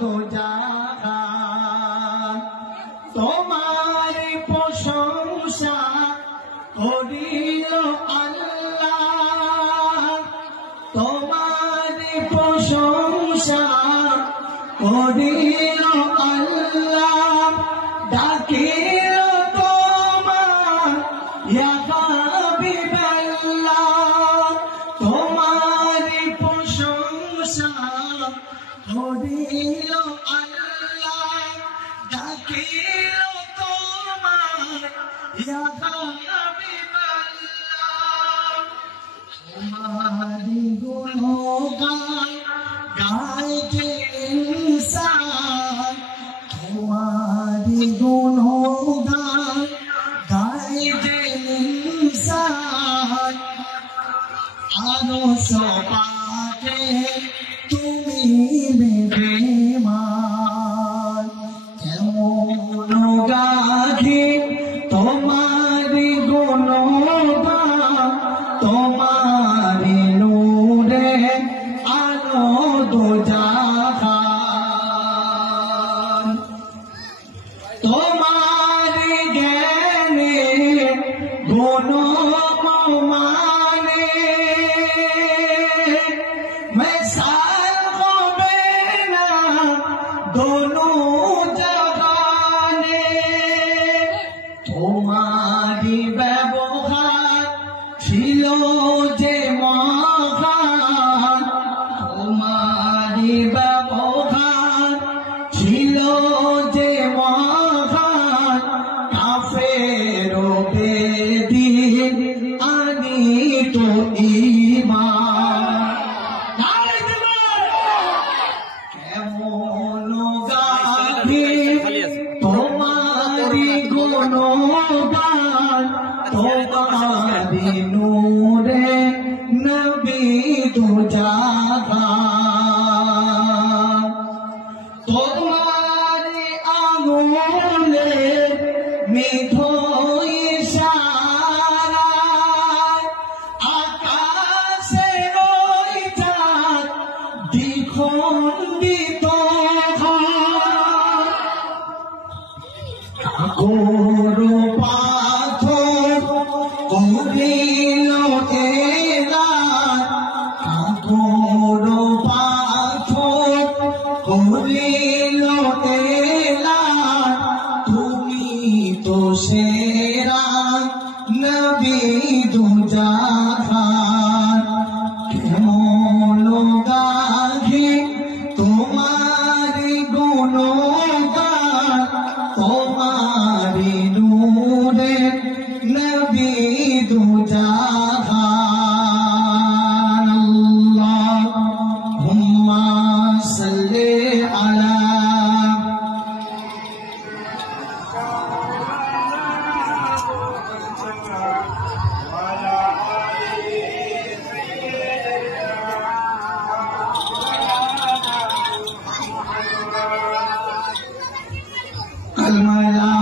দো জাহান তোমার প্রশংসা করিল আল্লাহ, তোমার প্রশংসা করিল আল্লাহ, ডাকিল তোমার ইয়া হাবিবাল্লাহ, তোমার প্রশংসা করিল আল্লাহ, ডাকিল তোমার ইয়া হাবিবাল্লাহ, তোমারি গুণগান গাইতে ইনসান, তোমারি গুণগান গাইতে ইনসান, আরশ পাকে তুমি মেহমান, কেমন গাহি তোমারি গুণগান, তোমারি নূরে আলো দো জাহান, তোমারি জ্ঞানে গুণ মানে মিসাল হবে না দোনো জাহানে, তোমারি ব্যবহার ছিল যে মহান, তোমারি ব্যবহার ছিল যে মহান, কাফের বেদিন আনিত ঈমান, কেমন গাহি তোমারি গুণগান, তোমারি নূরে নবী দো জাহান, তোমারি আঙুলে মিঠো ইশারায় আকাশের ওই চাঁদ দ্বিখণ্ডিত হয়, কাকর পাথর করিল এলান, কাকর পাথর করিল এলান, তুমি তো সেরা নবী দো জাহান, কেমন গাহি তোমারি গুণগান, তোমারি নূরে নবী দো জাহান, আল্লাহুম্মা সাল্লি আলা الملائكة